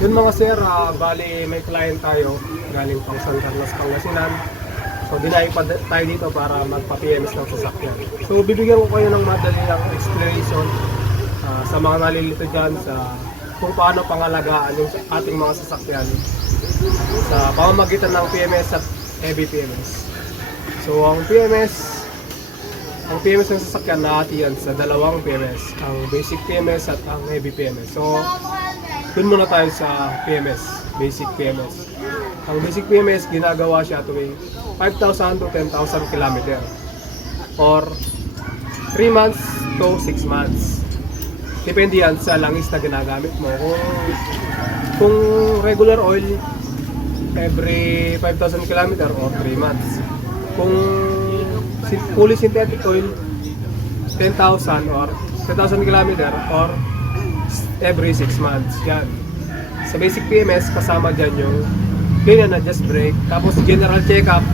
Yun mga sir, bali may client tayo galing pang San Carlos, Pangasinan. So dinayo pa tayo dito para magpa-PMS ng sasakyan. So bibigyan ko kayo ng madali ng explanation sa mga nalilito dyan sa kung paano pangalagaan yung ating mga sasakyan sa pamamagitan ng PMS at heavy PMS. So ang PMS ng sasakyan nahati yan sa dalawang PMS, ang basic PMS at ang heavy PMS. So dun muna tayo sa PMS, basic PMS. Ang basic PMS, ginagawa siya tuwing 5,000 to 10,000 km or 3 months to 6 months. Depende yan sa langis na ginagamit mo. Kung regular oil, every 5,000 km or 3 months. Kung fully synthetic oil, 10,000 or 10,000 km or every 6 months. Yan. Sa basic PMS, kasama dyan yung clean and adjust brake. Tapos general check-up.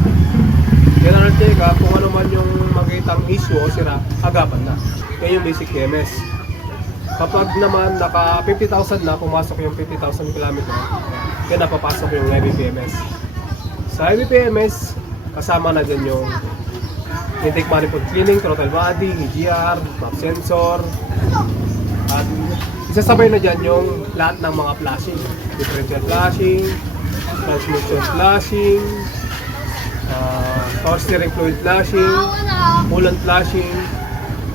General check-up, kung ano man yung makitang issue o sira, agapan na. Yan yung basic PMS. Kapag naman naka 50,000 na, pumasok yung 50,000 km, yan na papasok yung heavy PMS. Sa heavy PMS, kasama na dyan yung intake manifold cleaning, throttle body, EGR, map sensor, at isasabay na dyan yung lahat ng mga flashing. Differential flashing, transmission flashing, power steering fluid flashing, coolant flashing,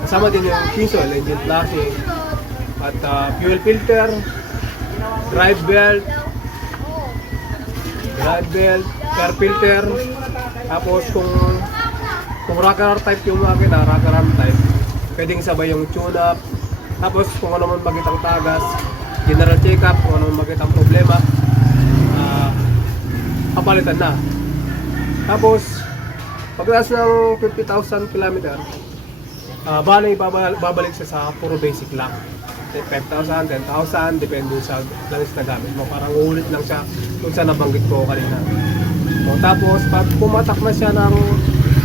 kasama din yung diesel engine flashing, at fuel filter, drive belt, air filter. Tapos kung rocker type yung makina, rocker arm type, pwedeng sabay yung tune-up. Tapos kung ano man magitang tagas, general check-up, kung ano man magitang problema, kapalitan na. Tapos, pagkatapos ng 50,000 km, bali babalik siya sa puro basic lang. 5,000, 10,000, depende sa langis na gamit mo. Parang ulit lang siya kung saan nabanggit ko kanina. So, tapos, pag pumatak na siya ng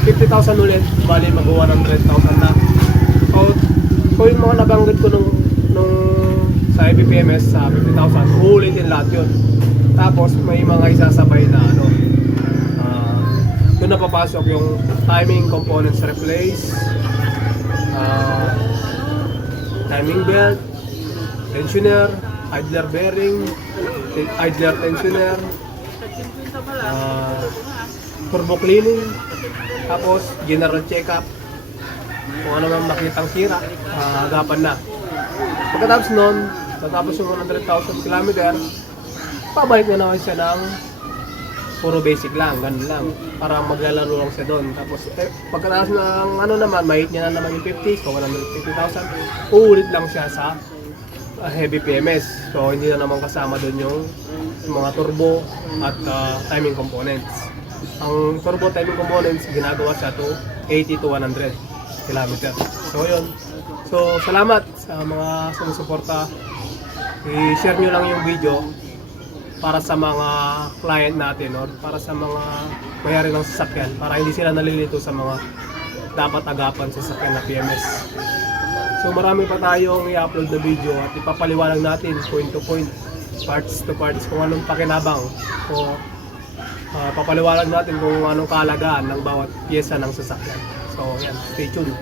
50,000 ulit, bali mag-100,000 na. So yung mga nabanggit ko nung sa IBPMS sa 50,000, uulitin lahat yun. Tapos may mga isasabay na doon na papasok yung timing components replace, timing belt, tensioner, idler bearing, idler tensioner, turbo cleaning, tapos general check-up. Kung ano man makitang sira, agapan na. Pagkatapos nun, tatapos yung 100,000 km, pabalik na naman siya ng puro basic lang, ganun lang. Para maglalaro lang siya doon. Tapos pagkatapos ng ano naman, mahit niya na naman yung 50, so 150,000, uulit lang siya sa heavy PMS. So hindi na naman kasama doon yung mga turbo at timing components. Ang turbo timing components, ginagawa siya to 80 to 100 kilometer. So yun. So salamat sa mga sumusuporta. I-share nyo lang yung video para sa mga client natin or para sa mga mayari ng sasakyan para hindi sila nalilito sa mga dapat agapan sa sasakyan na PMS. So marami pa tayong i-upload na video at ipapaliwanag natin point to point, parts to parts kung anong pakinabang o papaliwanag natin kung anong kaalagaan ng bawat pyesa ng sasakyan. So yan, stay tuned.